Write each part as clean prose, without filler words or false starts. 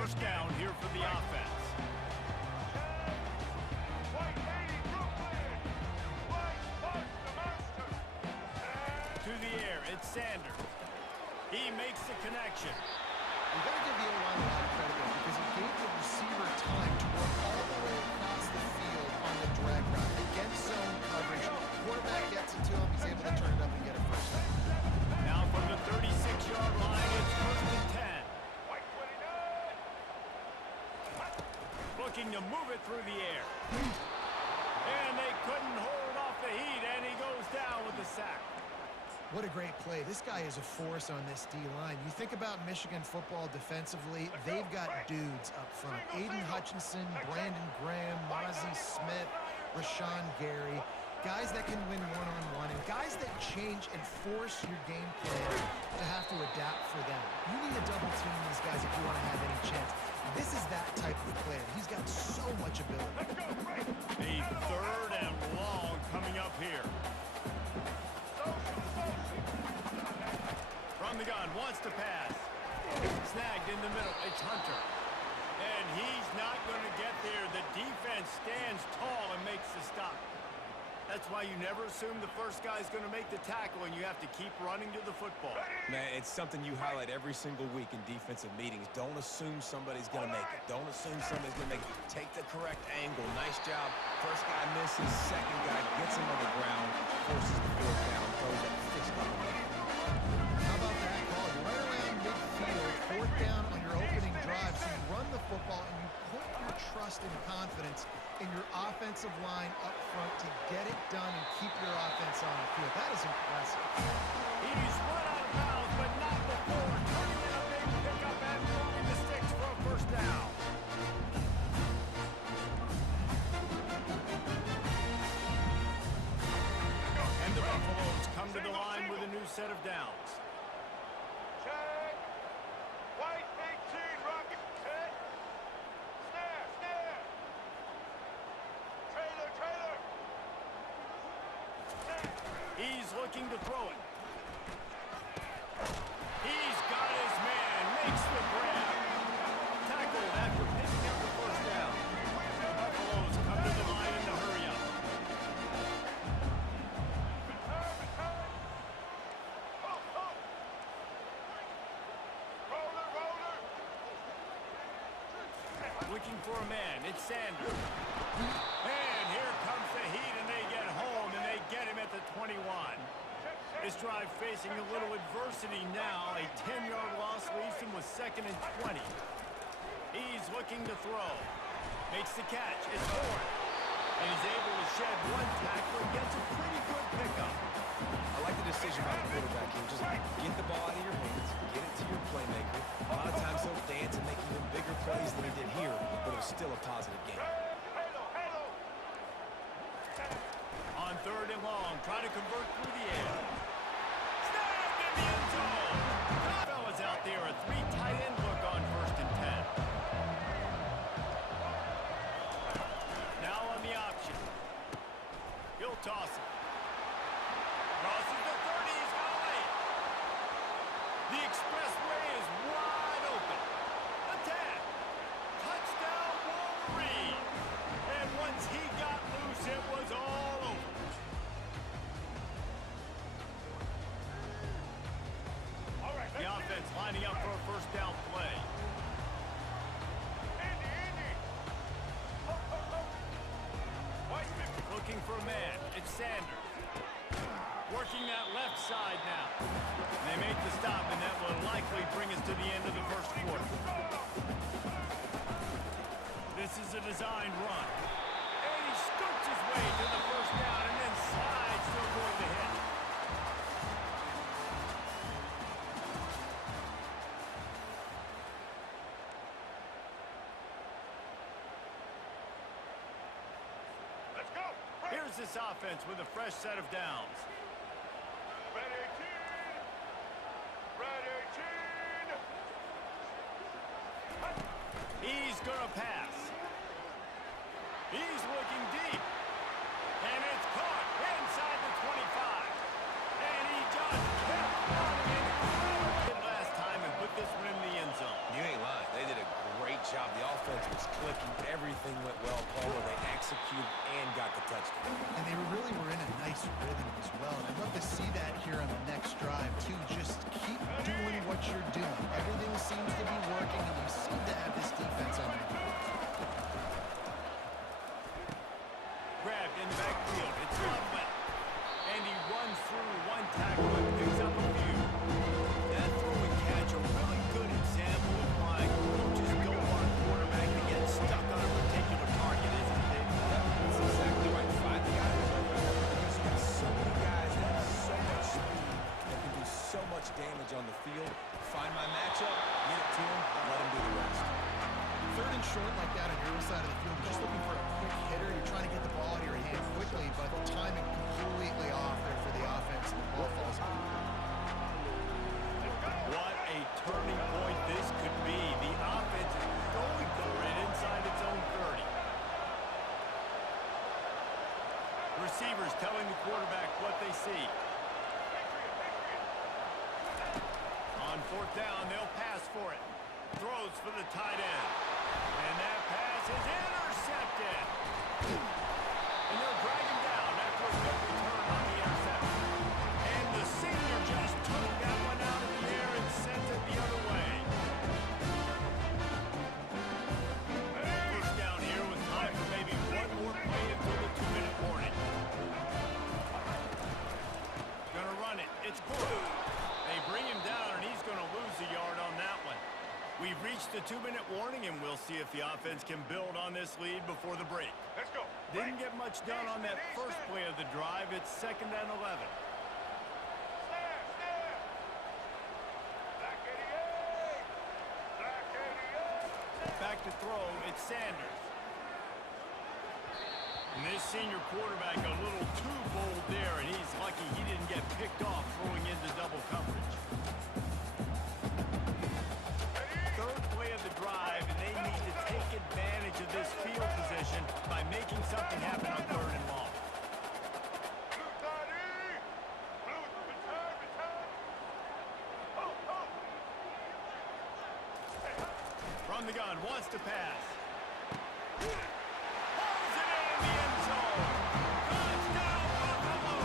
first down here for the offense. To the air, it's Sanders. He makes the connection. You've got to give the O-line a lot of credit there because it gave the receiver time to work all the way across the field on the drag route. Against zone coverage, quarterback gets it to him, he's able to turn it up and get a first down. Now from the 36-yard line, it's 1st and 10. Looking to move it through the air. And they couldn't hold off the heat, and he goes down with the sack. What a great play. This guy is a force on this D-line. You think about Michigan football defensively, they've got dudes up front. Aiden Hutchinson, Brandon Graham, Mozzie Smith, Rashawn Gary. Guys that can win one-on-one and guys that change and force your game plan to have to adapt for them. You need to double team these guys if you want to have any chance. This is that type of player. He's got so much ability. A 3rd and long coming up here. From the gun, wants to pass. Snagged in the middle, it's Hunter. And he's not going to get there. The defense stands tall and makes the stop. That's why you never assume the first guy's going to make the tackle and you have to keep running to the football. Man, it's something you highlight every single week in defensive meetings. Don't assume somebody's going to make it. Don't assume somebody's going to make it. Take the correct angle. Nice job. First guy misses. Second guy gets him on the ground, forces the 4th down, throws that fist up. How about that call? Right around midfield, 4th down on your opening drive. So you run the football and you put your trust and confidence in your offensive line up front to get it done and keep your offense on the field. That is impressive. He's run out of bounds, but not before turning in a big pickup and moving the sticks for a first down. And the Buffaloes come to the line with a new set of downs. Check. White 18, Rocket. Set. Snare, snare. Trailer. He's looking to throw it. He's got his man, makes the grab. Tackled after picking up the first down. The Buffaloes come to the line in the hurry up. Roller. Looking for a man, it's Sanders. And here comes the heat, and they get home, and they get him at the 21. This drive facing a little adversity now. A 10-yard loss leaves him with 2nd and 20. He's looking to throw. Makes the catch. It's Ford. And he's able to shed one tackle and gets a pretty good pickup. I like the decision by the quarterback here. Just get the ball out of your hands, get it to your playmaker. A lot of times he'll dance and make even bigger plays than he did here, but it was still a positive game. On 3rd and long, trying to convert through the air. Snagged in the end zone. Fellas out there, a 3 tight end look on 1st and 10. Now on the option. He'll toss it. Crosses the 30, he's got it. The expressway is wide open. The 10. Touchdown Wolverine. And once he got loose, it was all over. The offense lining up for a first down play. Andy. Looking for a man. It's Sanders. Working that left side now. They make the stop, and that will likely bring us to the end of the first quarter. This is a designed run. And he scoops his way to the first down and then slides to avoid the hit. Let's go. Here's this offense with a fresh set of downs. Red 18. He's going to pass. He's looking deep. And it's caught inside the 25. And he just kept running it last time and put this one in the end zone. You ain't lying. They did a great it's clicking. Everything went well, Palmer. They executed and got the touchdown. And they really were in a nice rhythm as well. And I'd love to see that here on the next drive, too. Just keep doing what you're doing. Everything seems to be working, and you seem to have this defense on your feet. Grabbed in the backfield. It's Loveland. And he runs through one tackle and picks up a few. That throw and catch, a really good example of why coaches don't want a quarterback to get stuck on a particular target, isn't it? That's exactly right. Find the guy who's open. Because you got so many guys that have so much speed that can do so much damage on the field. Find my matchup, get it to him, let him do the rest. Third and short like that on your side of the field, you're just looking for a quick hitter. You're trying to get the ball out of your hand quickly, but the timing completely off there for the offense, and the ball falls out. What a turning point this could be. The offense is going for it inside its own 30. Receivers telling the quarterback what they see. On fourth down, they'll pass for it. Throws for the tight end. And that pass is intercepted. And they'll drag him down after a good return on the interception. And the senior just took that one out of the air and sent it the other way. First down here with time for maybe one more play until the 2-minute warning. Gonna run it. It's Brew. They bring him down, and he's gonna lose a yard on that one. We've reached the 2-minute warning, and we'll see if the offense can build on this lead before the break. Let's go. Didn't get much done on that first play of the drive. It's 2nd and 11. Snare, snare. Black 88. Black 88. Back to throw, it's Sanders. And this senior quarterback a little too bold there, and he's lucky he didn't get picked off throwing into double coverage. Third play of the drive, and they need to take advantage of this field position by making something happen on 3rd and long. Blue 30. Blue, return, return. Oh, oh. From the gun, wants to pass. Pulls it in the end zone. Touchdown, Buffalo!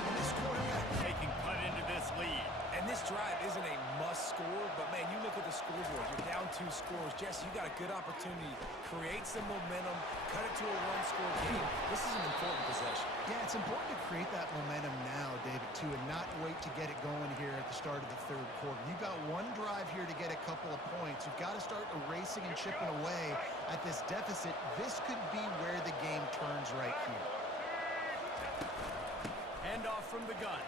And this quarterback, Taking cut into this lead. And this drive isn't a must score, but man, you look at the scoreboard, you're down 2 scores. Jesse, you got a good opportunity. Create some momentum, cut it to a 1-score game. This is an important possession. yeah, it's important to create that momentum now, David, too, and not wait to get it going here at the start of the 3rd quarter. You've got one drive here to get a couple of points. You've got to start erasing and chipping away at this deficit. This could be where the game turns right here. Handoff from the gun.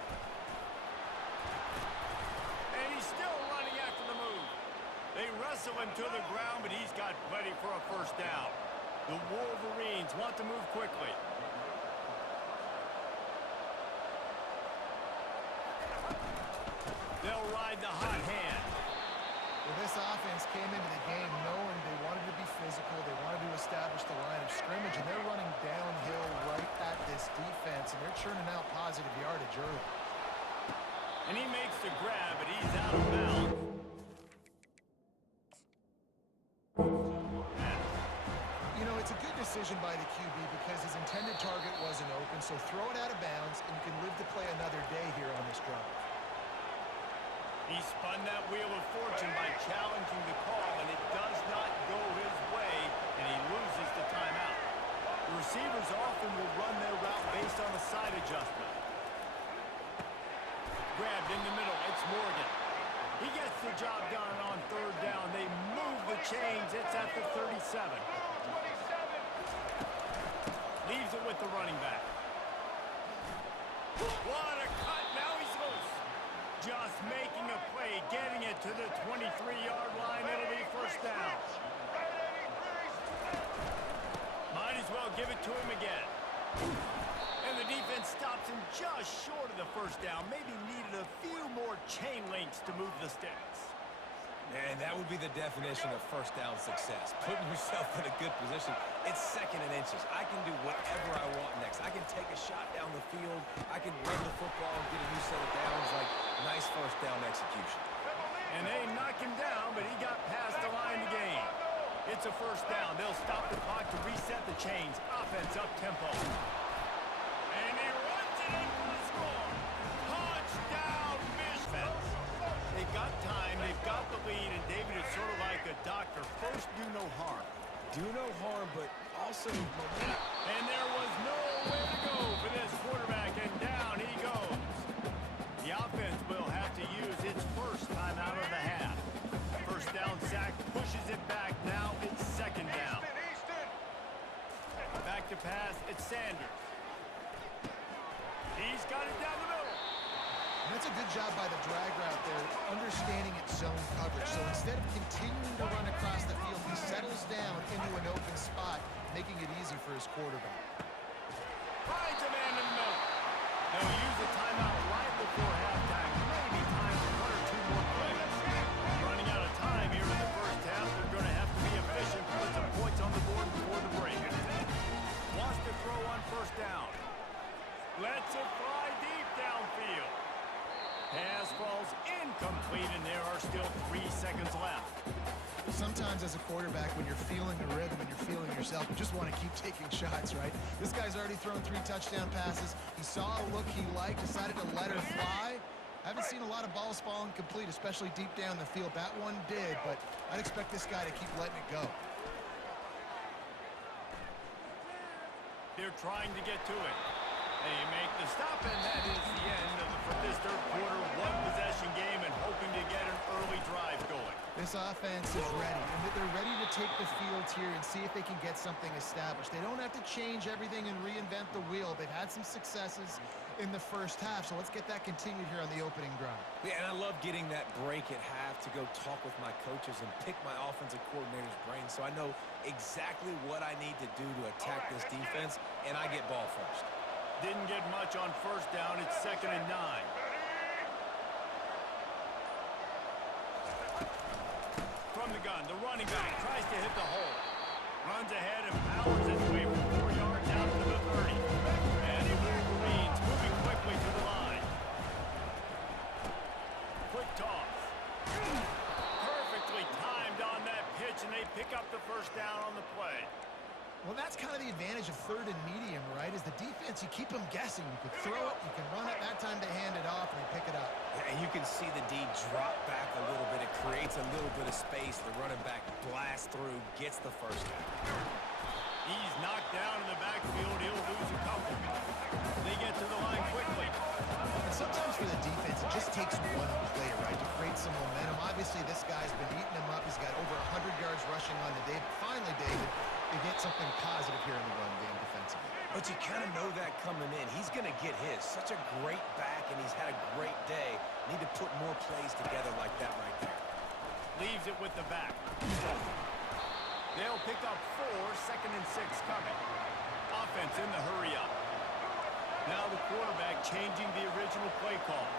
And he's still running after the move. They wrestle him to the ground, but he's got plenty for a first down. The Wolverines want to move quickly. They'll ride the hot hand. Well, this offense came into the game knowing they wanted to be physical, they wanted to establish the line of scrimmage, and they're running downhill right at this defense, and they're churning out positive yardage early. And he makes the grab, but he's out of bounds. You know, it's a good decision by the QB because his intended target wasn't open, so throw it out of bounds, and you can live to play another day here on this drive. He spun that wheel of fortune by challenging the call, and it does not go his way, and he loses the timeout. The receivers often will run their route based on a side adjustment. Grabbed in the middle, it's Morgan. He gets the job done on 3rd down. They move the chains. It's at the 37. Leaves it with the running back. What a cut. Now he's loose. Just making a play, getting it to the 23-yard line. It'll be first down. Might as well give it to him again. And the defense stops him just short of the first down. Maybe needed a few more chain links to move the sticks. And that would be the definition of first down success. Putting yourself in a good position. It's 2nd and inches. I can do whatever I want next. I can take a shot down the field. I can run the football and get a new set of downs. Like, nice first down execution. And they knock him down, but he got past the line to gain. It's a first down. They'll stop the clock to reset the chains. Offense up tempo. And he runs it in for the score. Touchdown, Michigan. They've got time. They've got the lead. And David is sort of like a doctor. First, do no harm. Do no harm, but also momentum. And there was nowhere to go for this quarterback. And down he goes. The offense will have to use its first time out of the half. First down sack pushes it back. Now it's second down. Back to pass, it's Sanders. He's got it down the middle. And that's a good job by the drag route there, understanding its zone coverage. So instead of continuing to run across the field, he settles down into an open spot, making it easy for his quarterback. Finds a man in the middle. They'll use the timeout right before halftime. Maybe time for one or two more plays. Running out of time here in the first half. They're going to have to be efficient to put some points on the board before the break. Wants to throw on first down. Lets it fly deep downfield. Pass falls incomplete, and there are still 3 seconds left. Sometimes as a quarterback, when you're feeling the rhythm and you're feeling yourself, you just want to keep taking shots, right? This guy's already thrown 3 touchdown passes. He saw a look he liked, decided to let her fly. Haven't seen a lot of balls falling complete, especially deep down the field. That one did, but I'd expect this guy to keep letting it go. They're trying to get to it. They make the stop, and that is the end of this third quarter. One possession game and hoping to get an early drive going. This offense is ready, and they're ready to take the field here and see if they can get something established. They don't have to change everything and reinvent the wheel. They've had some successes in the first half, so let's get that continued here on the opening drive. Yeah, and I love getting that break at half to go talk with my coaches and pick my offensive coordinator's brain so I know exactly what I need to do to attack this defense, and I get ball first. Didn't get much on first down. It's 2nd and 9. From the gun, the running back tries to hit the hole. Runs ahead and powers his way for 4 yards out to the 30. And the Wolverines moving quickly to the line. Quick toss. Perfectly timed on that pitch, and they pick up the first down on the play. Well, that's kind of the advantage of third and medium, right? Is the defense, you keep them guessing. You can throw it, you can run it, that time to hand it off, and they pick it up. And you can see the D drop back a little bit. It creates a little bit of space. The running back blasts through, gets the first down. He's knocked down in the backfield. He'll lose a couple. They get to the line quickly. And sometimes for the defense, it just takes one play, right, to create some momentum. Obviously, this guy's been eating him up. He's got over 100 yards rushing on the day. Finally, David, they get something positive here in the run game defensively. But you kind of know that coming in. He's going to get his. Such a great back, and he's had a great day. Need to put more plays together like that right there. Leaves it with the back. They'll pick up 4, 2nd and 6 coming. Offense in the hurry up. Now the quarterback changing the original play call.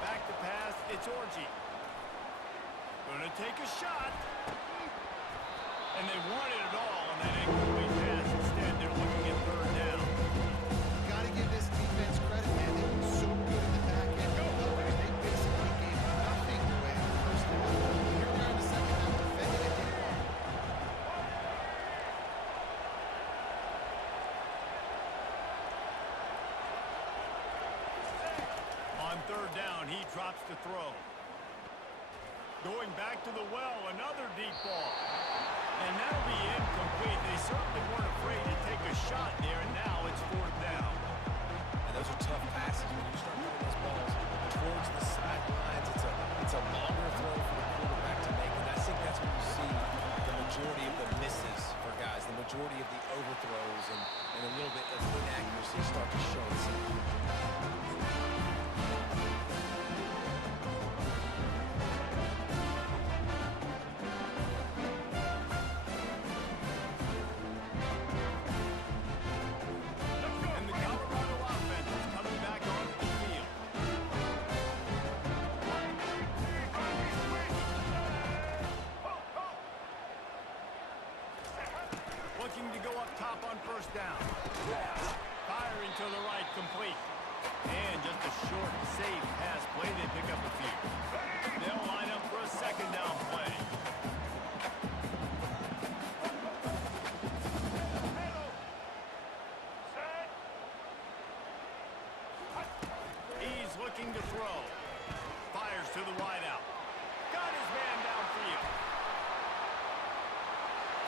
Back to pass, it's Orji. Gonna take a shot. And they wanted it all on that incomplete pass. Instead, they're looking at 3rd down. Got to give this defense credit, man. They've been so good in the back end. They basically gave nothing away in the first half. Here they are in the second half defending it. Did it well. On 3rd down, he drops to throw. Going back to the well, another deep ball. And that'll be incomplete. They certainly weren't afraid to take a shot there, and now it's 4th down. And those are tough passes when you start throwing those balls towards the sidelines. It's a longer throw for the quarterback to make, and I think that's when you see the majority of the misses for guys, the majority of the overthrows, and a little bit of inaccuracy start to show itself. And the Colorado offense is coming back onto the field. Looking to go up top on 1st down. Firing to the right, complete. And just a short, safe pass play. They pick up a few. They'll line up for a second down play. He's looking to throw. Fires to the wideout. Got his man downfield.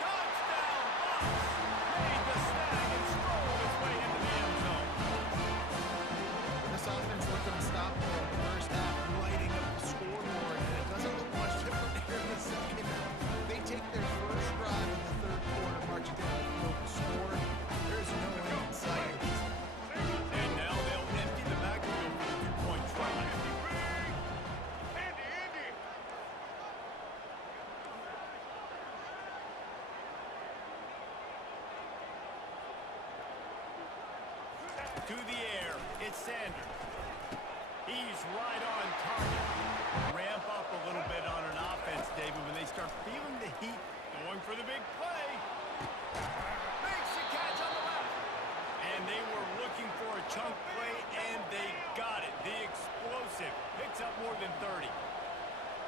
Touchdown, Bucks! Made the snag and strolled his way into the end zone. This offense looked unstoppable in the first half, lighting up the scoreboard, and it doesn't look much different here in the second half. They take their first drive in the third quarter, marching down the field to score. There's no end in sight. And now they'll empty the backfield for a two-point try. Indy. To the air, it's Sanders. He's right on target. Ramp up a little bit on an offense, David, when they start feeling the heat, going for the big play. Makes the catch on the left. And they were looking for a chunk play, and they got it. The explosive picks up more than 30.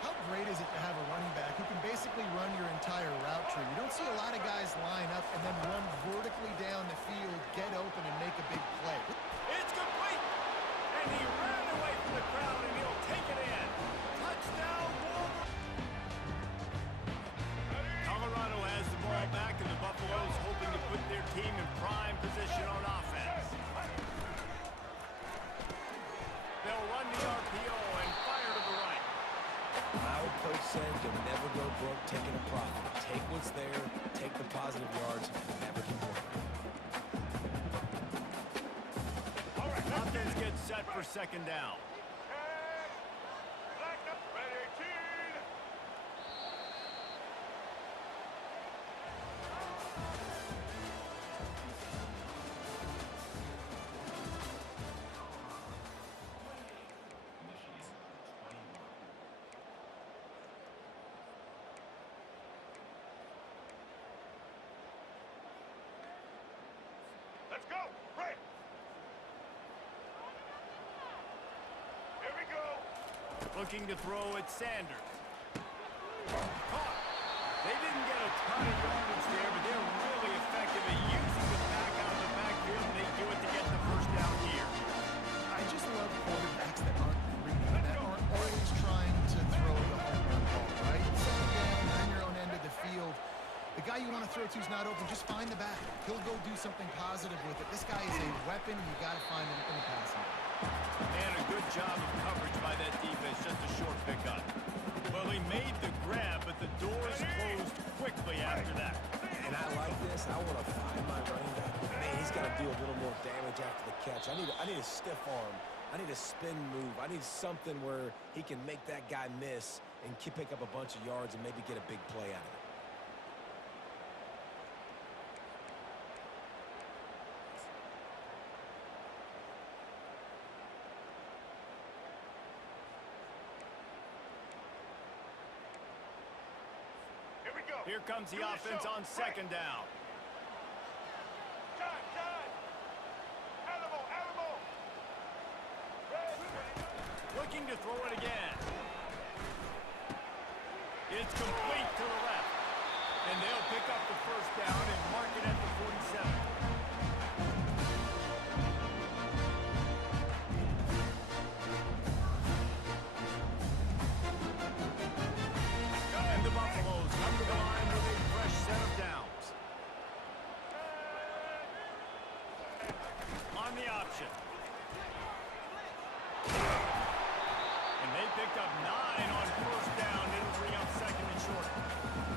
How great is it to have a running back who can basically run your entire route tree? You don't see a lot of guys line up and then run vertically down the field, get open, and make a big play. It's complete. And he ran away from the crowd, and he'll take it in. Touchdown, Wolverines. Colorado has the ball back, and the Buffaloes hoping to put their team in prime position on offense. They'll run the RPO and fire to the right. My old coach said you'll never go broke taking a profit. Take what's there, take the positive yards, and never complain. Offense gets set for second down. Line up, ready, team. Let's go. Right. Here we go. Looking to throw at Sanders. Caught. They didn't get a ton of yardage there, but they're really effective at using the back out of the backfield, and they do it to get the first down here. I just love quarterbacks that aren't greedy, that aren't always trying to throw the home run ball, right? Second down, you're in your own end of the field. The guy you want to throw to is not open. Just find the back. He'll go do something positive with it. This guy is a weapon, and you got to find him in the passing game. And a good job of coverage by that defense, just a short pickup. Well, he made the grab, but the doors closed quickly after that. And I like this. I want to find my running back. But man, he's got to do a little more damage after the catch. I need a stiff arm. I need a spin move. I need something where he can make that guy miss and pick up a bunch of yards and maybe get a big play out of it. Here we go. Here comes the offense on second down. Time. Animal. Looking to throw it again. It's complete to the left. And they'll pick up the first down and mark it at the 47. And the Buffaloes come to the line with a fresh set of downs. On the option. And they picked up 9 on first down. It'll bring up second and short.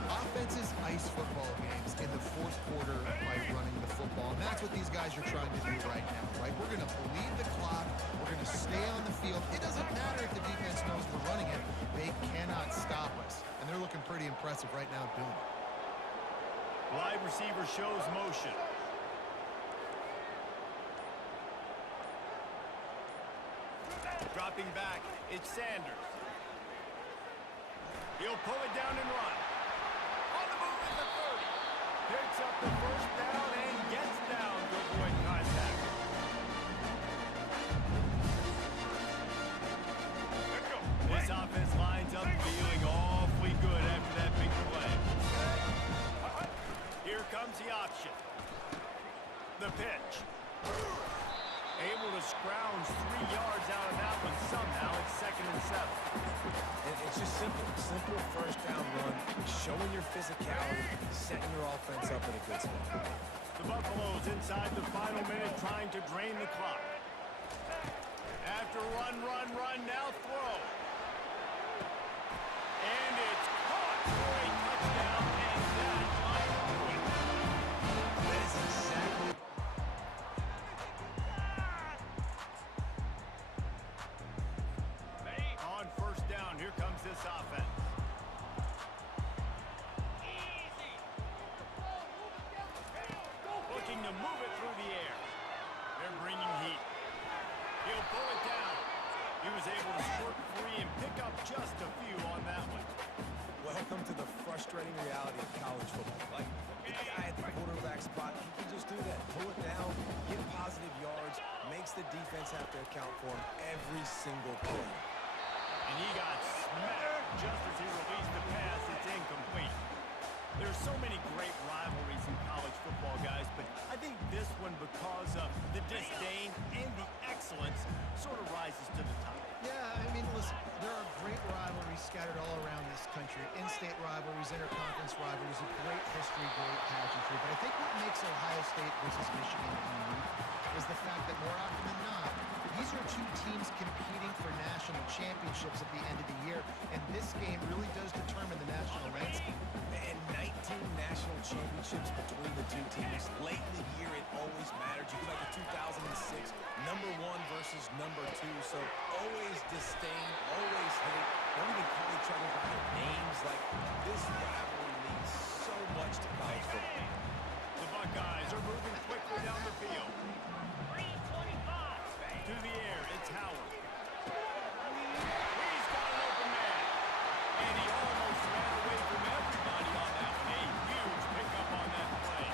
Offenses ice football games in the fourth quarter by running the football, and that's what these guys are trying to do right now, right? We're going to bleed the clock. We're going to stay on the field. It doesn't matter if the defense knows we're running it. They cannot stop us, and they're looking pretty impressive right now doing it. Wide receiver shows motion. Dropping back, it's Sanders. He'll pull it down and run. On the move at the 30. Picks up the first down and gets down to avoid contact. the option. The pitch. Able to scrounge 3 yards out of that one somehow. It's 2nd and 7. It's just simple. Simple first down run, showing your physicality, setting your offense up in a good spot. The Buffaloes inside the final minute trying to drain the clock. After run, now throw. And it's caught for a touchdown, and that might do it. That is exactly... On first down, here comes this offense. Looking to move it through the air. They're bringing heat. He'll pull it down. He was able to squirt free and pick up just a few on that one. Welcome to the frustrating reality of college football. Like, the guy at the quarterback spot, he can just do that. Pull it down, get positive yards, makes the defense have to account for him every single play. And he got smacked just as he released the pass. It's incomplete. There's so many great rivalries in college football, guys, but I think this one, because of the disdain and the excellence, sort of rises to the top. Yeah, I mean, listen, there are great rivalries scattered all around this country. In-state rivalries, interconference rivalries, a great history, great pageantry. But I think what makes Ohio State versus Michigan unique is the fact that more often than not, these are two teams competing for national championships at the end of the year, and this game really does determine the national landscape. And 19 national championships between the two teams. Late in the year, it always mattered. You go back to 2006, number 1 versus number 2. So always disdain, always hate. Don't even call each other by their names. Like, this rivalry means so much to college football. The Buckeyes are moving quickly down the field. To the air, it's Howard. He's got an open man. And he almost ran away from everybody on that one. A huge pickup on that play.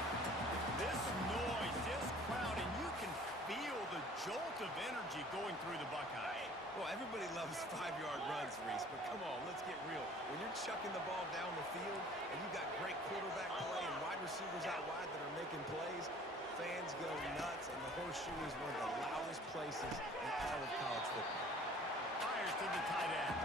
This noise, this crowd, and you can feel the jolt of energy going through the Buckeyes. Well, everybody loves 5-yard runs, Reese, but come on, let's get real. When you're chucking the ball down the field and you got great quarterback play and wide receivers out wide that are making plays, fans go nuts, and the horseshoe is one of the loudest places in all of college football. Fires to the tight end.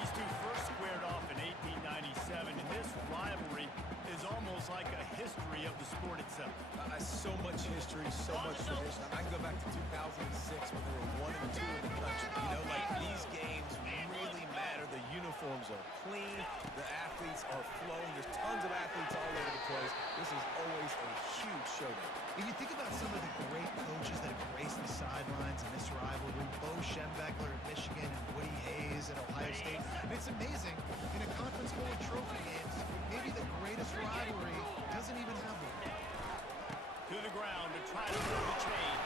These two first squared off in 1897, and this rivalry is almost like a history of the sport itself. So much history, so much tradition. I can go back to 2006 when they were 1 and 2 in the country. You know, like, these games really matter. The uniforms are clean. The athletes are flowing. There's tons of athletes all over the place. This is always a huge showdown. When you think about some of the great coaches that have graced the sidelines in this rivalry, Bo Schembechler at Michigan and Woody Hayes at Ohio State, it's amazing. In a conference full of trophy games, maybe the greatest rivalry doesn't even have one. To the ground to try to move the chains.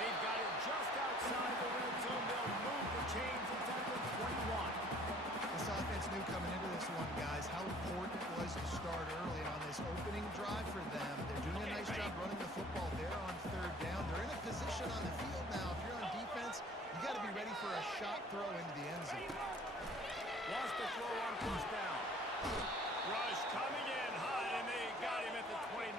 They've got it just outside the red zone. They'll move the chains inside the 21. This offense knew coming into this one, guys, how important it was to start early on this opening drive for them. They're doing a nice job running the football there on 3rd down. They're in a position on the field now. If you're on defense, you got to be ready for a shot throw into the end zone. Wants to throw on first down. Rush coming in high, and they got him at the 29.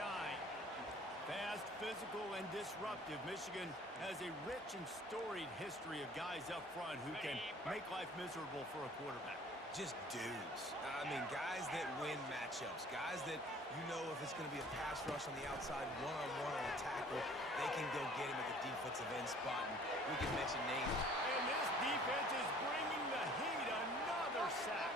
Fast, physical, and disruptive. Michigan has a rich and storied history of guys up front who can make life miserable for a quarterback. Just dudes. I mean, guys that win matchups. Guys that, you know, if it's going to be a pass rush on the outside, one-on-one on a tackle, they can go get him at the defensive end spot. And we can mention names. And this defense is bringing the heat. Another sack.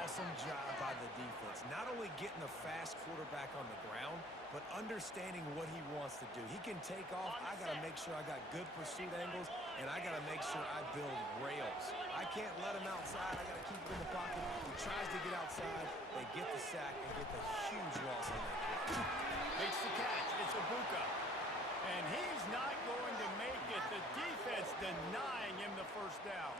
Awesome job by the defense. Not only getting the fast quarterback on the ground, but understanding what he wants to do. He can take off. I got to make sure I got good pursuit angles, and I got to make sure I build rails. I can't let him outside. I got to keep him in the pocket. He tries to get outside. They get the sack and get the huge loss on that play. Makes the catch. It's Ibuka. And he's not going to make it. The defense denying him the first down.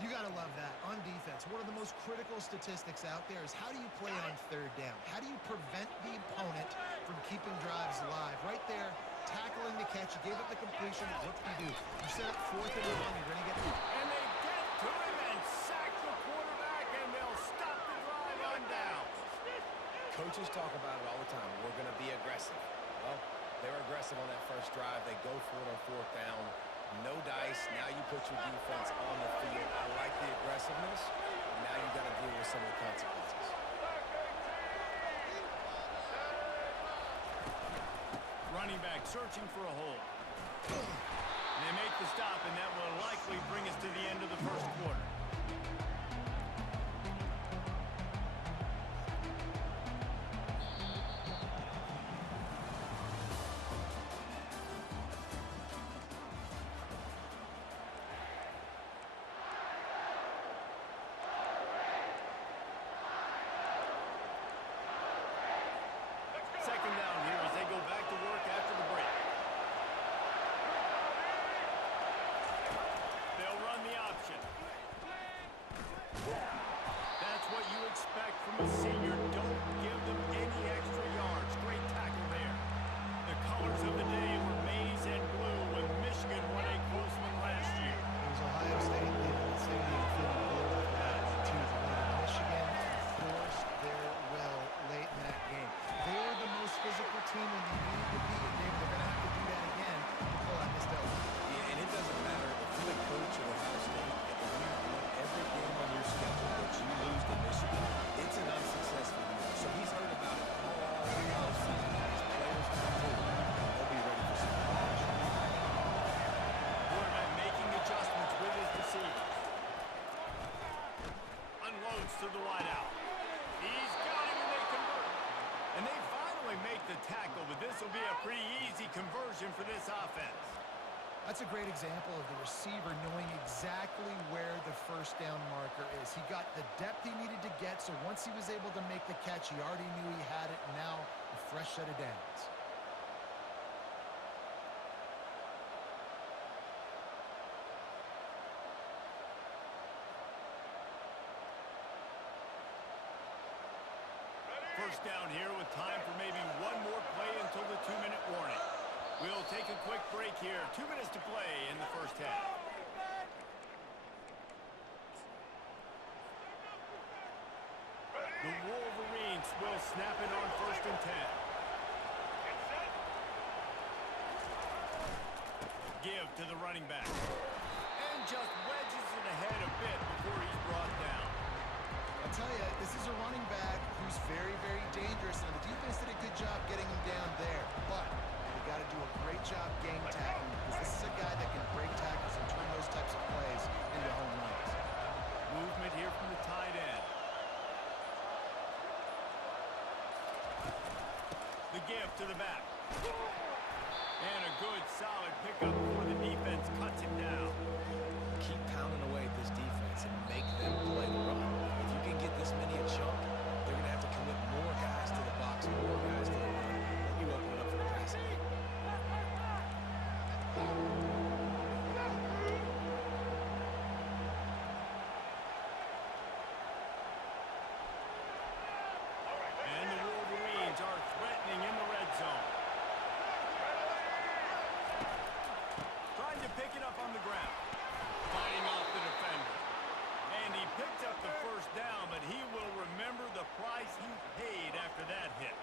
You got to love that. On defense, one of the most critical statistics out there is how do you play on 3rd down? How do you prevent the opponent from keeping drives alive? Right there, tackling the catch. You gave up the completion. What do you do? You set up 4th and 1. You're going to get it. And they get to him and sack the quarterback, and they'll stop the drive on down. Coaches talk about it all the time. We're going to be aggressive. Well, they're aggressive on that first drive. They go for it on fourth down. No dice. Now you put your defense on the field. I like the aggressiveness. Now you got to deal with some of the consequences. Running back searching for a hole. And they make the stop, and that will likely bring us to the end of the first quarter. Second down here as they go back to work after the break. They'll run the option. That's what you expect from a senior. Don't give them any extra yards. Great tackle there. The colors of the day were maize and blue when Michigan won a close one last year. It was Ohio State leading the stadium feeling blue after that one, too. The way that Michigan forced their will late in that game. They were the most physical team when they needed to be, and they're going to have to do that again to pull out this W. Yeah, and it doesn't matter if you're the coach of Ohio State, if you win every game on your schedule, but you lose to Michigan, it's an unsuccessful year. So he's heard about it all offseason. His players have told him they'll be ready for some challenge. Quarterback making adjustments with his receivers. Unloads to the wideout. He's got him, and they convert. And they finally make the tackle, but this will be a pretty easy conversion for this offense. That's a great example of the receiver knowing exactly where the first down marker is. He got the depth he needed to get, so once he was able to make the catch, he already knew he had it, and now a fresh set of downs. First down here with time for maybe one more play until the 2-minute warning. We'll take a quick break here. 2 minutes to play in the first half. The Wolverines will snap it on 1st and 10. Give to the running back. And just wedges it ahead a bit before he's brought down. I'll tell you, this is a running back who's very, very dangerous, and the defense did a good job getting him down there. But they got to do a great job game tackling, because this is a guy that can break tackles and turn those types of plays into home runs. Movement here from the tight end. The give to the back. And a good, solid pickup before the defense cuts him down. Keep pounding away at this defense and make them play the run. If you can get this many a chunk, they're going to have to commit more guys to the box, more guys to the run. Then you open it up for the passing game. And the Wolverines are threatening in the red zone. Trying to pick it up on the ground. Fighting off the defender. And he picked up the first down, but he will remember the price he paid after that hit.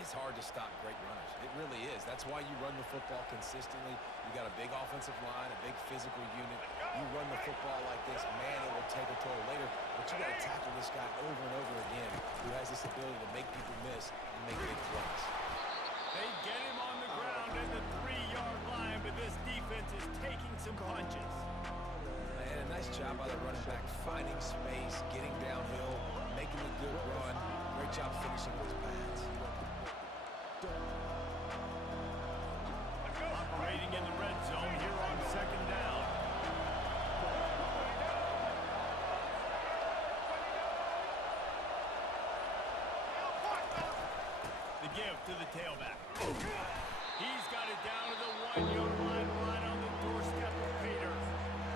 It's hard to stop great runners. It really is. That's why you run the football consistently. You got a big offensive line, a big physical unit. You run the football like this, man, it will take a toll later. But you got to tackle this guy over and over again who has this ability to make people miss and make big plays. They get him on the ground at the 3-yard line, but this defense is taking some punches. And a nice job by the running back, finding space, getting downhill, making a good run. Great job finishing those pads. Operating in the red zone here on 2nd down. The give to the tailback. He's got it down to the 1-yard line, right on the doorstep of Peter.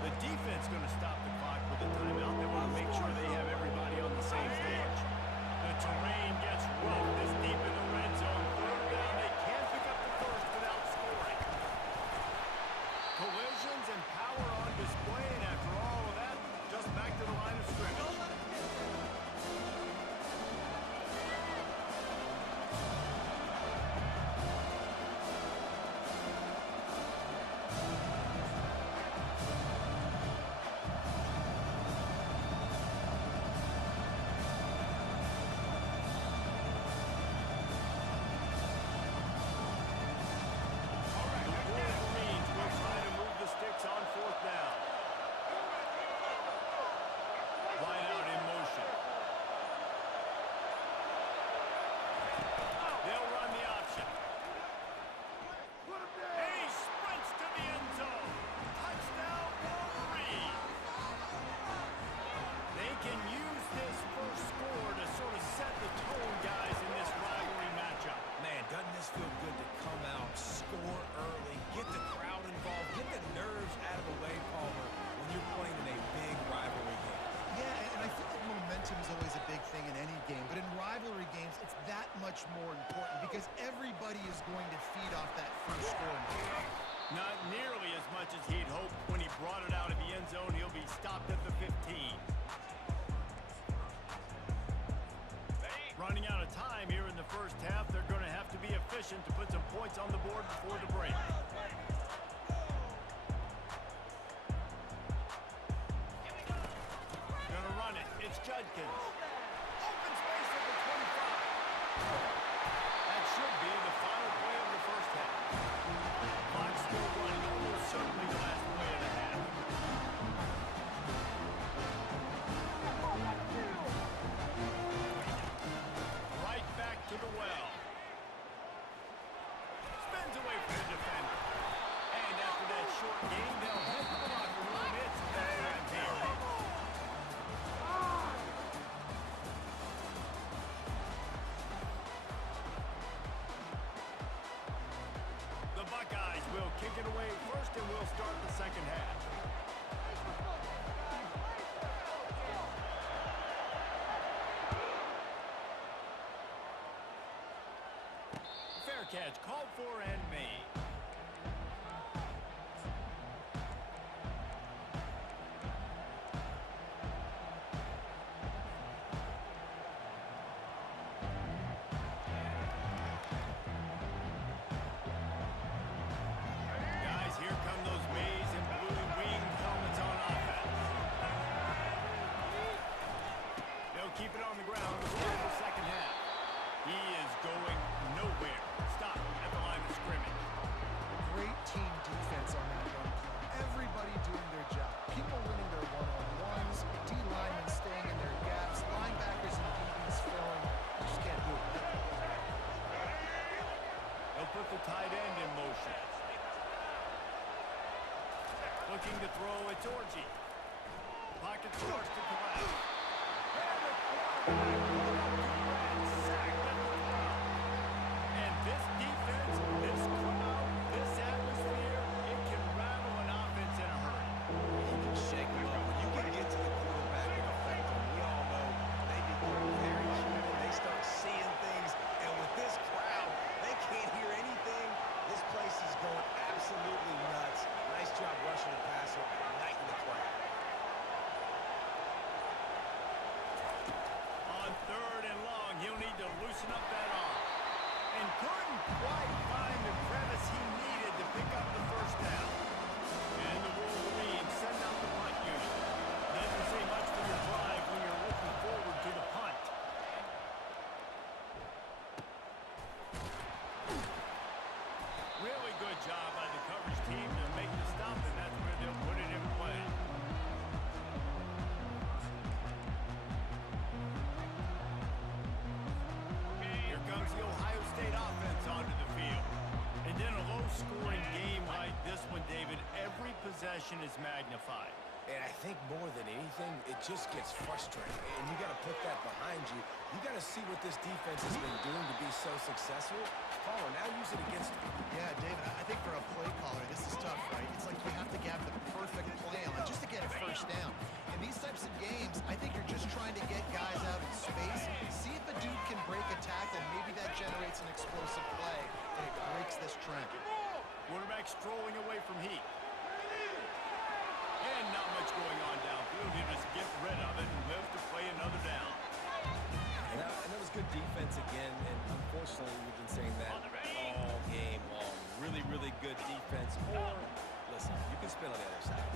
The defense going to stop the clock with a timeout. They want to make sure they have everybody on the same page. The terrain gets rough this deep in the red zone. 3rd down, they can't pick up the first without scoring. Collisions and power on display, and after all of that, just back to the line of scrimmage. much more important because everybody is going to feed off that first score. Not nearly as much as he'd hoped when he brought it out of the end zone. He'll be stopped at the 15. Running out of time here in the first half. They're going to have to be efficient to put some points on the board before the break. Gonna run it. It's Judkins. Open space at the 25. That should be the final play of the first half. Clock still running. Almost certainly the last play of the half. Right back to the well. Spins away from the defender. And after that short game, they'll head to the locker room. It's bedtime here. The Buckeyes will kick it away first, and we'll start the second half. Fair catch called for and made. Guys, here come those maize and blue winged helmets on offense. They'll keep it on the ground to start the second half. He is going nowhere. Stop at the line of scrimmage. Great team defense on that run play. Everybody doing their job. People winning their one-on-ones, D-linemen staying in their gaps, linebackers and DBs filling. You just can't do it. They'll put the tight end in motion. Looking to throw, it's Orji. Pocket starts to collapse. And the quarterback sacked at the 12. And this defense, this crowd, this atmosphere, it can rattle an offense in a hurry. You can shake them up. When you can get to the quarterback and affect them, we all know they become very human. They start seeing things. And with this crowd, they can't hear anything. This place is going absolutely nuts. Nice job rushing the passer, igniting the crowd. On third and long, he'll need to loosen up that arm. And couldn't quite find the crevice he needed to pick up the first down. And the Wolverines send out the punt unit. Doesn't say much for your drive when you're looking forward to the punt. Really good job by the coverage team to make the stop, and that's where they'll put it in play. Here comes the Ohio State offense onto the field. And then a low-scoring game like this one, David, every possession is magnified. And I think more than anything, it just gets frustrating. And you got to put that behind you. You got to see what this defense has been doing to be so successful. Caller, now use it against them. Yeah, David, I think for a play caller, this is tough, right? It's like you have to have the perfect plan just to get a first down. In these types of games, I think you're just trying to get guys out in space, see if a dude can break a tackle, maybe that generates an explosive play, and it breaks this trend. Quarterback strolling away from Heat. And not much going on downfield. He just get rid of it and lives to play another down. And that was good defense again, and unfortunately, we've been saying that all game long. Really, really good defense. Or, listen, you can spin on the other side.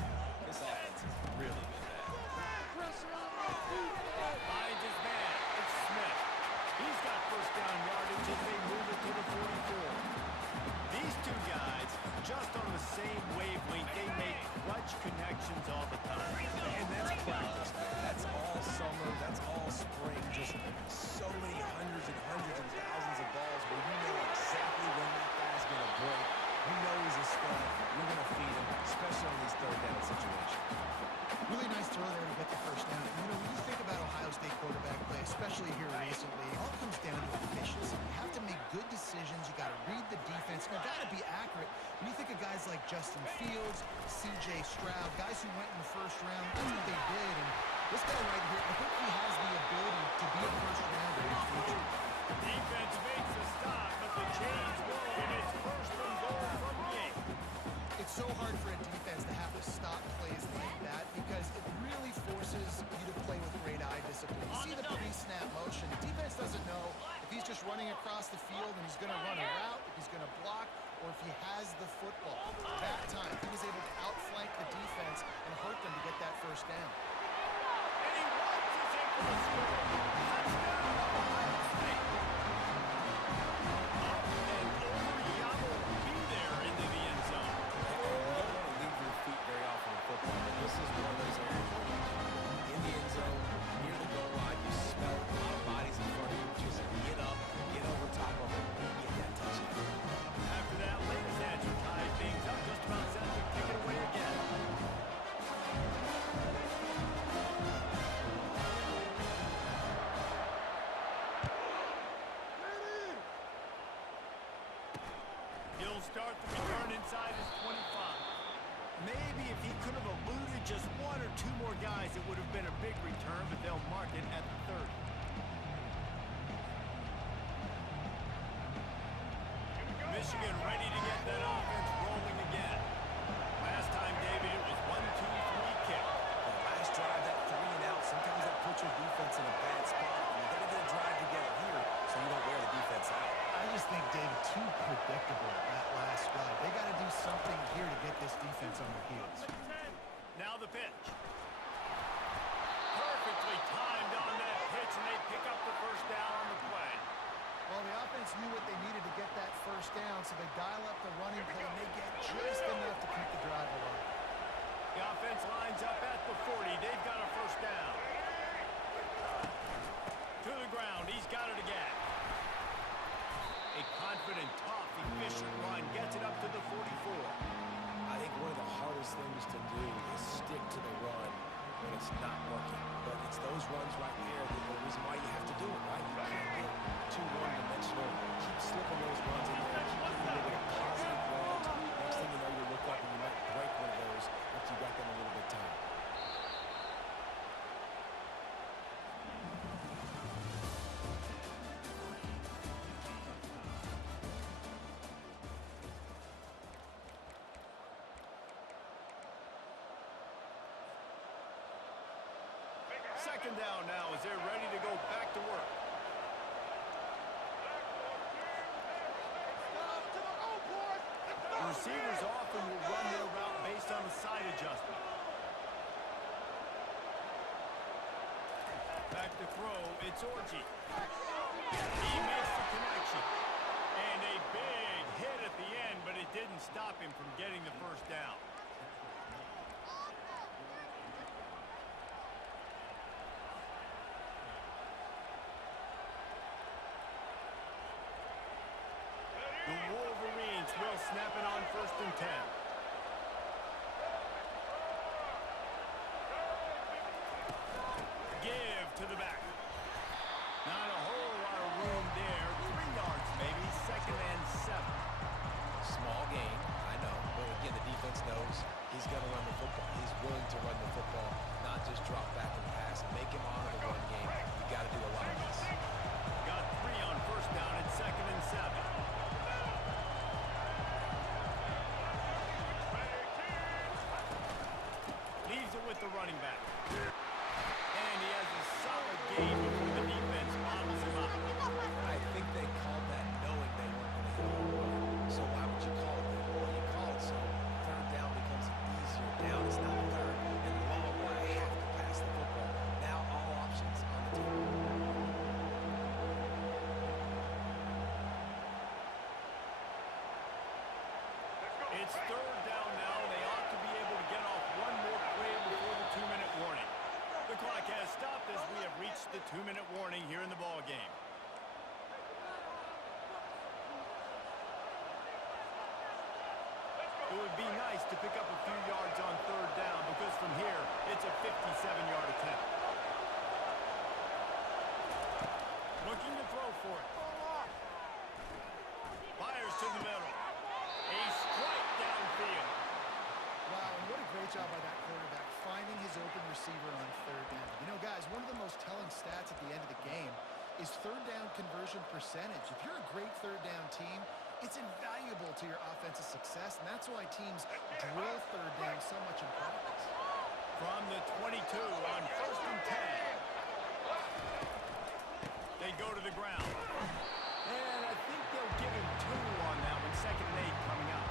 This offense is really good bad. Finds his man. It's Smith. He's got first down yardage as they move it to the 44. These two guys, just on the same wavelength, they make clutch connections all the time. And that's practice, man. That's all summer. That's all spring. Just so many hundreds and thousands of balls where you know exactly when that guy's going to break. You know he's a stud. You're going to feed him, especially on these third down situations. Really nice throw there to get the first down. You know, when you think about Ohio State quarterback play, especially here recently, it all comes down to efficiency. You have to make good decisions. You got to read the defense. You got to be accurate. When you think of guys like Justin Fields, C.J. Stroud, guys who went in the first round, that's what they did. And this guy right here, I think he has the ability to be a first rounder in the future. Defense makes doesn't know if he's just running across the field and he's going to run a route, if he's going to block, or if he has the football. That time, he was able to outflank the defense and hurt them to get that first down. And he launches in for the score. Touchdown, Ohio State. Up and over, Yamo will be there into the end zone. You don't want to leave your feet very often in football, but this is one of those areas where you can. In the end zone, near the goal line, you smell a lot of bodies in front of you. Just get up, get over top of them, get that touchdown. After that latest answer tied things up, just about set to kick it away again. He'll start the return inside his 25. Maybe if he could have eluded just one or two more guys, it would have been a big return, but they'll mark it at the 30. Michigan ready to get that offense rolling again. Last time, David, it was 1-2-3 kick. The last drive, that 3 and out, sometimes that puts your defense in a bad spot. You got to get a drive together here so you don't wear the defense out. I just think, David, too predictable that last drive. They got to do something here to get this defense on their heels. Now the pitch. Perfectly timed on that pitch, and they pick up the first down on the play. Well, the offense knew what they needed to get that first down, so they dial up the running play, and they get just enough to keep the drive alive. The offense lines up at the 40. They've got a first down. To the ground. He's got it again. A confident, tough, efficient run gets it up to the 44. I think one of the hardest things to do is stick to the run when it's not working. But it's those runs right there that the reason why you have to do it, right? You can't get too one-dimensional. Keep slipping those runs in there. Keep getting a little bit of positive runs. Next thing you know, you look up and you might break one of those after you got them a little bit tired. Second down now as they're ready to go back to work. The receivers often will run their route based on a side adjustment. Back to throw, it's Orji. He makes the connection. And a big hit at the end, but it didn't stop him from getting the first down. The Wolverines will snap it on 1st and 10. Give to the back. Not a whole lot of room there. 3 yards maybe. 2nd and 7. Small gain, I know. But again, the defense knows he's going to run the football. He's willing to run the football, not just drop back and pass. Make him honor the run game. You got to do a lot of this. Got 3 on 1st down at 2nd and 7. Leaves it with the running back. And he has a solid game before the defense bottles him up. I think they called that knowing they weren't going to hit a home run. So why would you call it that? Well, you call it so 3rd down becomes an easier down. It's not 3rd and long where I have to pass the football. Now all options on the table. It's 3rd down now. They ought to be able to get off one more play before the 2-minute warning. The clock has stopped as we have reached the 2-minute warning here in the ball game. It would be nice to pick up a few yards on 3rd down because from here, it's a 57-yard attempt. Looking to throw for it. Fires to the middle. A strike downfield. Wow, and what a great job by that quarterback, finding his open receiver on 3rd down. You know, guys, one of the most telling stats at the end of the game is 3rd down conversion percentage. If you're a great 3rd down team, it's invaluable to your offensive success, and that's why teams drill 3rd down so much in practice. From the 22 on 1st and 10. They they go to the ground. And I think they'll give him 2 on that one. 2nd and 8 coming up.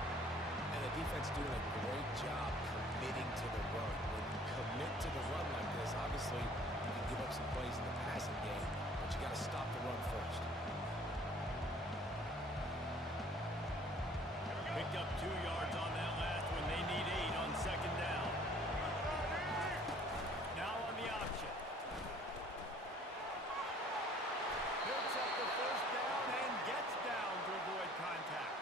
And the defense doing a great job committing to the run. When you commit to the run like this, obviously you can give up some plays in the passing game, but you got to stop the run first. Picked up 2 yards on that last one. They need 8 on 2nd down. Now on the option. Picks up the 1st down and gets down to avoid contact.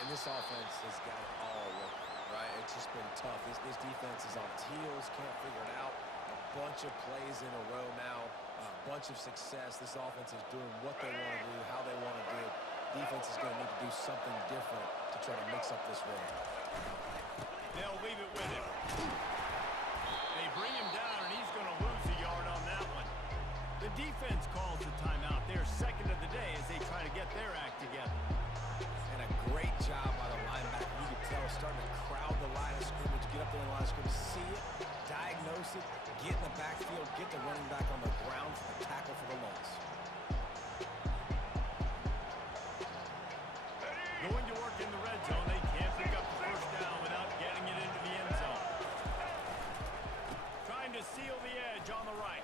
And this offense has got it all working, right? It's just been tough. This defense is on its heels, can't figure it out. A bunch of plays in a row now, a bunch of success. This offense is doing what they want to do, how they want to do it. Defense is going to need to do something different to try to mix up this rhythm. They'll leave it with him. They bring him down, and he's going to lose a yard on that one. The defense calls the timeout. They're 2nd of the day as they try to get their act together. And a great job by the linebacker. You could tell starting to crowd the line of scrimmage, get up there in the line of scrimmage, see it, diagnose it, get in the backfield, get the running back on the ground for the tackle for the loss. Going to work in the red zone. They can't pick up the 1st down without getting it into the end zone. Trying to seal the edge on the right.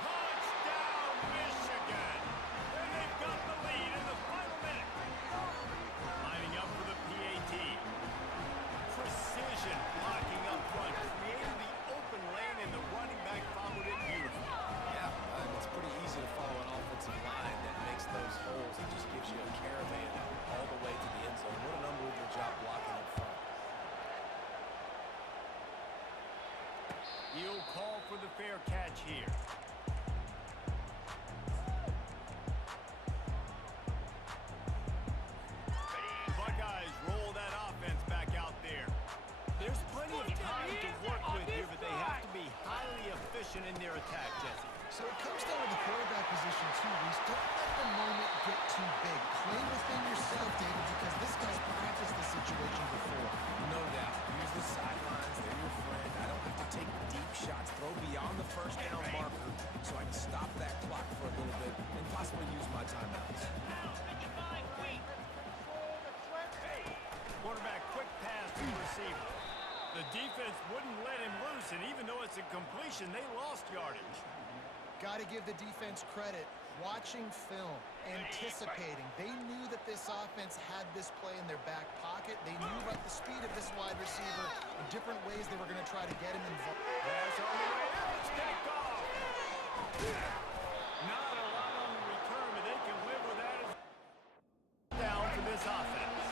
Touchdown, Michigan! And they've got the lead in the final minute. Lining up for the PAT. Precision blocking up front. Created the open lane, and the running back followed it beautifully. Yeah, it's pretty easy to follow an offensive line that makes those holes. It just gives you a caravan all the way to the end zone. What an unbelievable job blocking up front. He'll call for the fair catch here. Buckeyes roll that offense back out there. There's plenty of time to work with here, but they have to be highly efficient in their attack, Jesse. So it comes down to the quarterback position, too, Reese. Don't let the moment get too big. Play within yourself, David, because this guy's practiced the situation before. No doubt. Use the sidelines. They're your friend. I don't have to take deep shots. Throw beyond the 1st down marker so I can stop that clock for a little bit and possibly use my timeouts. Quarterback quick pass to the receiver. The defense wouldn't let him loose, and even though it's a completion, they lost yardage. Got to give the defense credit. Watching film, anticipating. They knew that this offense had this play in their back pocket. They knew about the speed of this wide receiver and different ways they were going to try to get him involved. Pass on the way out. It's picked off. Not a lot on the return, but they can live with that as down for this offense.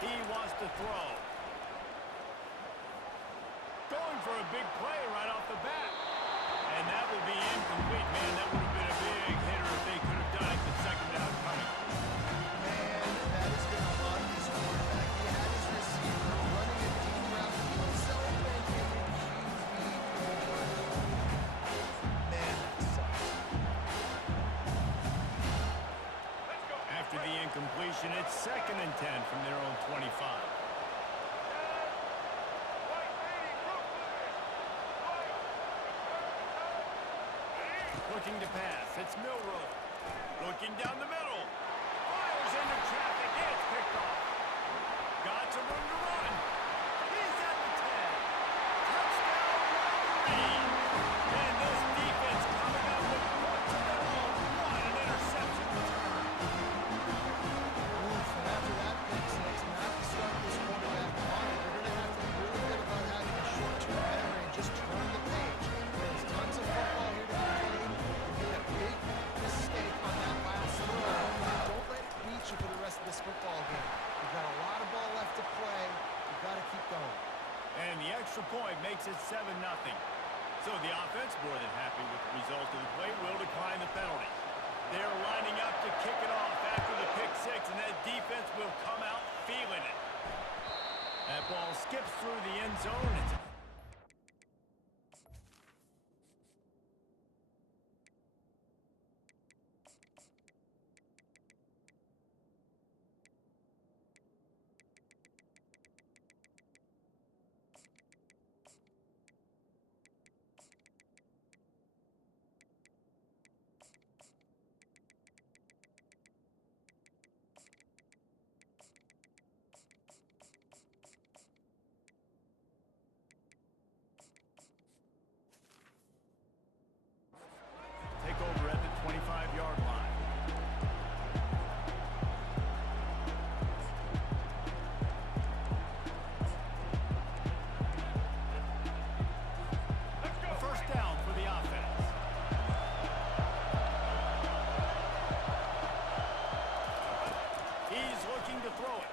He wants to throw. Going for a big play right off the bat. And that will be incomplete. Man, that would have been a big hitter if they could have done it with 2nd down coming. Man, that is going to run this quarterback. He had his receiver running a deep route. He was open in the QB. Man, that sucks. After the incompletion, it's 2nd and 10 from their own 25. Looking to pass. It's Milroe. Looking down the middle. Fires into traffic. It's picked off. Got some room to run. He's at the 10. Touchdown, Reed. And this defense coming up with points of their own. What an interception return. Oof, and after that pick six, not to start this quarterback on it, they're going to have to be really good about having a short-term memory and just turn the page. There's tons of football here to be played. You made a big mistake on that last throw. Don't let it beat you for the rest of this football game. You've got a lot of ball left to play. You've got to keep going. And the extra point makes it 7-0. So the offense, more than happy with the result of the play, will decline the penalty. They're lining up to kick it off after the pick six, and that defense will come out feeling it. That ball skips through the end zone. It's looking to throw it.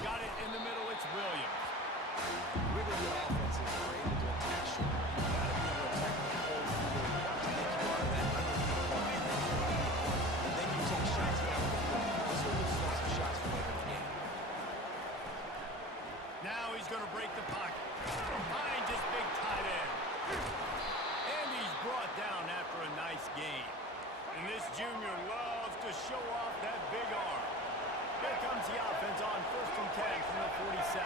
Got it in the middle. It's Williams. Really good offenses are able to attack short. You've got to be able to attack the whole field to make you out of that underneath part. And then you take shots down the field. This will loosen up some shots for later in the game. Now he's going to break the pocket. Finds his big tight end. And he's brought down after a nice gain. And this junior loves to show off that big arm. Here comes the offense on 1st and 10 from the 47.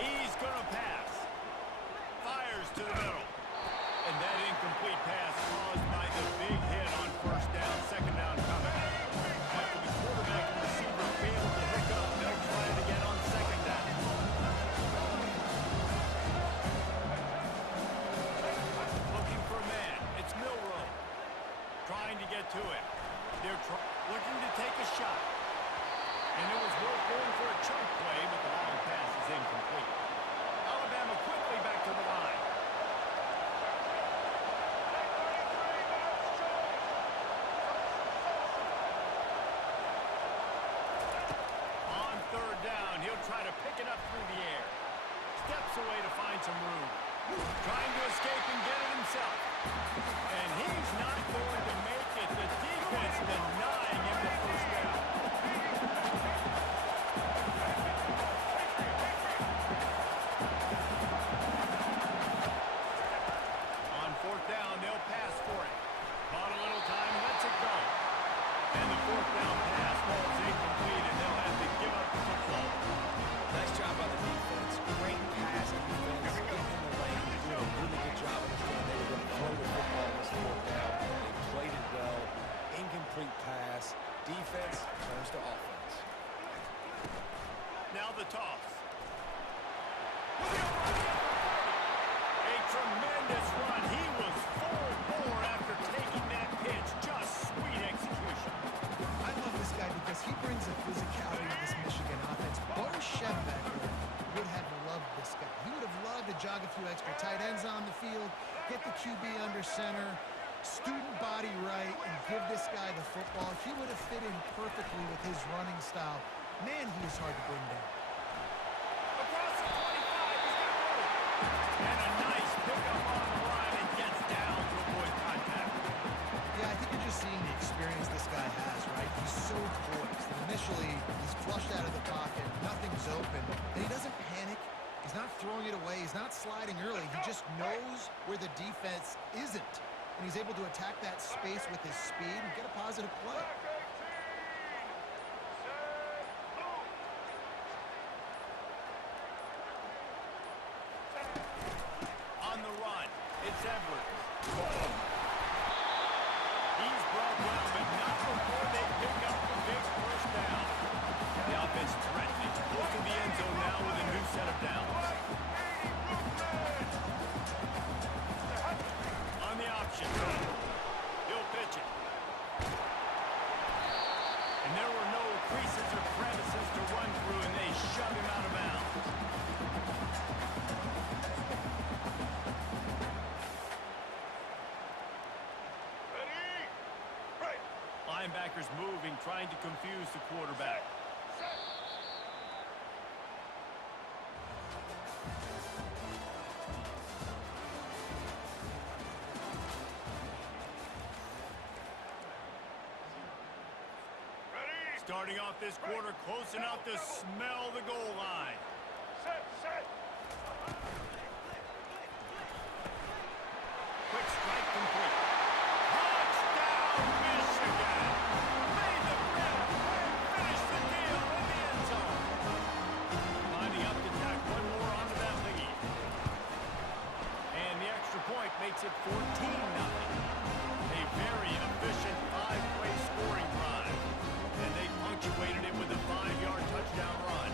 He's going to pass. Fires to the middle. And that incomplete pass caused by the big hit on 1st down, 2nd down coming. After the quarterback and receiver failed to hook up, they'll try it again on 2nd down. Looking for a man. It's Milroe. Trying to get to it. They're looking to take a shot. And it was worth going for a chunk play, but the long pass is incomplete. Alabama quickly back to the line. On 3rd down, he'll try to pick it up through the air. Steps away to find some room. Trying to escape and get it himself. And he's not going to make it. The defense denying him the 1st down. On 4th down, they'll pass for it. Bought a little time, lets it go. And the 4th down pass falls incomplete, and they'll have to give up the football. Nice job by the defense. Great pass defense. Getting in the lane. Doing a really good job understanding they were going to throw the football on this 4th down. They played it well. Incomplete pass. Defense turns to offense. Now the toss. A tremendous run. He was full bore after taking that pitch. Just sweet execution. I love this guy because he brings a physicality to this Michigan offense. Bo Schembechler would have loved this guy. He would have loved to jog a few extra tight ends on the field, get the QB under center, student body right, and give this guy the football. He would have fit in perfectly with his running style. Man, he is hard to bring down. Across the 25, he's got room. And a nice pickup on the line and gets down to avoid contact. Yeah, I think you're just seeing the experience this guy has, right? He's so poised. And initially, he's flushed out of the pocket. Nothing's open. And he doesn't panic. He's not throwing it away. He's not sliding early. He just knows where the defense isn't. And he's able to attack that space with his speed and get a positive play. On the run, it's Edwards. He's brought down, but not before they pick up the big 1st down. The offense threatening. Close to the end zone now with a new set of downs. On the option. He'll pitch it. And there were no creases or crevices to run through, and they shove him out of bounds. Ready? Right. Linebackers moving, trying to confuse the quarterback. Ready? Starting off this quarter close enough to smell the goal line. Set, set. Quick strike complete. Touchdown, Michigan! Made the grab and finished the deal in the end zone. Lining up to tack one more onto that lead. And the extra point makes it 14-0. A very efficient 5-play scoring drive. And they punctuated it with a 5-yard touchdown run.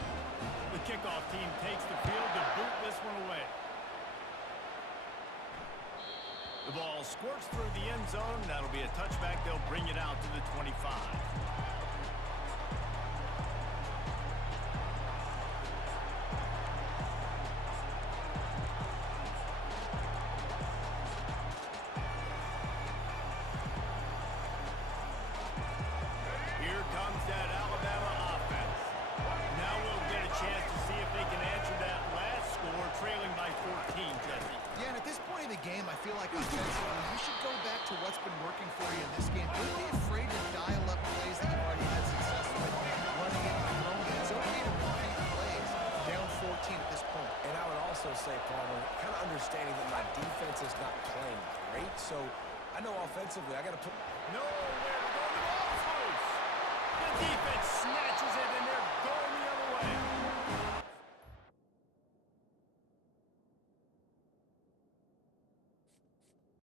The kickoff team takes the field to boot this one away. The ball squirts through the end zone. That'll be a touchback. They'll bring it out to the 25. like offensively, you should go back to what's been working for you in this game. Don't be afraid to dial up plays that you've already had success with, running it and throwing it. It's okay to repeat plays. Down 14 at this point. And I would also say, Palmer, kind of understanding that my defense is not playing great, so I know offensively I got to put... Nowhere to go. The ball's loose. The defense snatches it, and they're going the other way.